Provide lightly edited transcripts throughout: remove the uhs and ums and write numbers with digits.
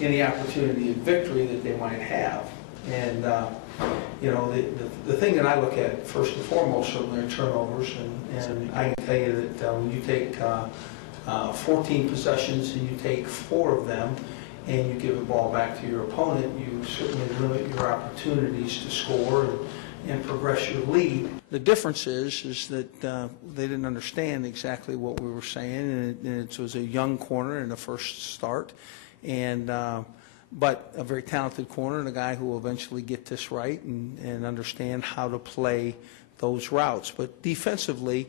any opportunity of victory that they might have. And you know, the thing that I look at first and foremost certainly are turnovers, and I can tell you that when you take 14 possessions and you take 4 of them and you give the ball back to your opponent, you certainly limit your opportunities to score and progress your lead. The difference is that they didn't understand exactly what we were saying, and it was a young corner in the first start, and but a very talented corner and a guy who will eventually get this right and understand how to play those routes. But defensively,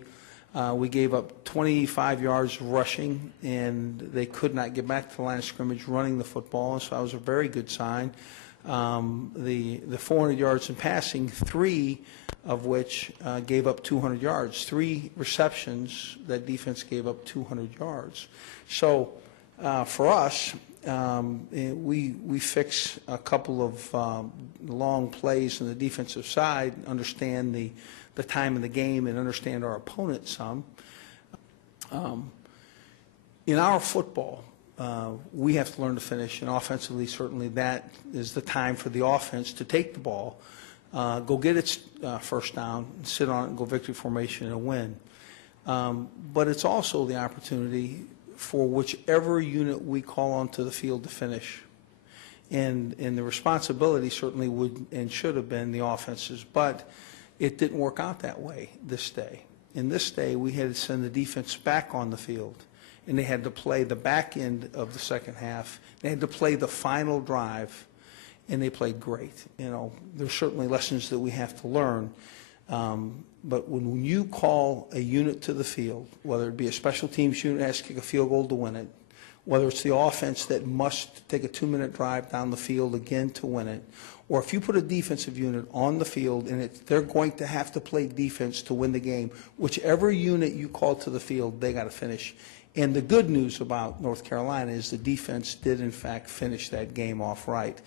we gave up 25 yards rushing, and they could not get back to the line of scrimmage running the football, and so that was a very good sign. The 400 yards in passing, 3 of which gave up 200 yards. 3 receptions, that defense gave up 200 yards. So for us, we fix a couple of long plays on the defensive side, understand the time of the game, and understand our opponent some. In our football, we have to learn to finish, and offensively, certainly that is the time for the offense to take the ball, go get its first down, sit on it, and go victory formation and win. But it's also the opportunity for whichever unit we call onto the field to finish. And the responsibility certainly would and should have been the offense's, but it didn't work out that way this day. In this day, we had to send the defense back on the field, and they had to play the back end of the second half. They had to play the final drive, and they played great. You know, there's certainly lessons that we have to learn. But when you call a unit to the field, whether it be a special teams unit that has to kick a field goal to win it, whether it's the offense that must take a 2-minute drive down the field again to win it, or if you put a defensive unit on the field and they're going to have to play defense to win the game, whichever unit you call to the field, they got to finish. And the good news about North Carolina is the defense did, in fact, finish that game off right.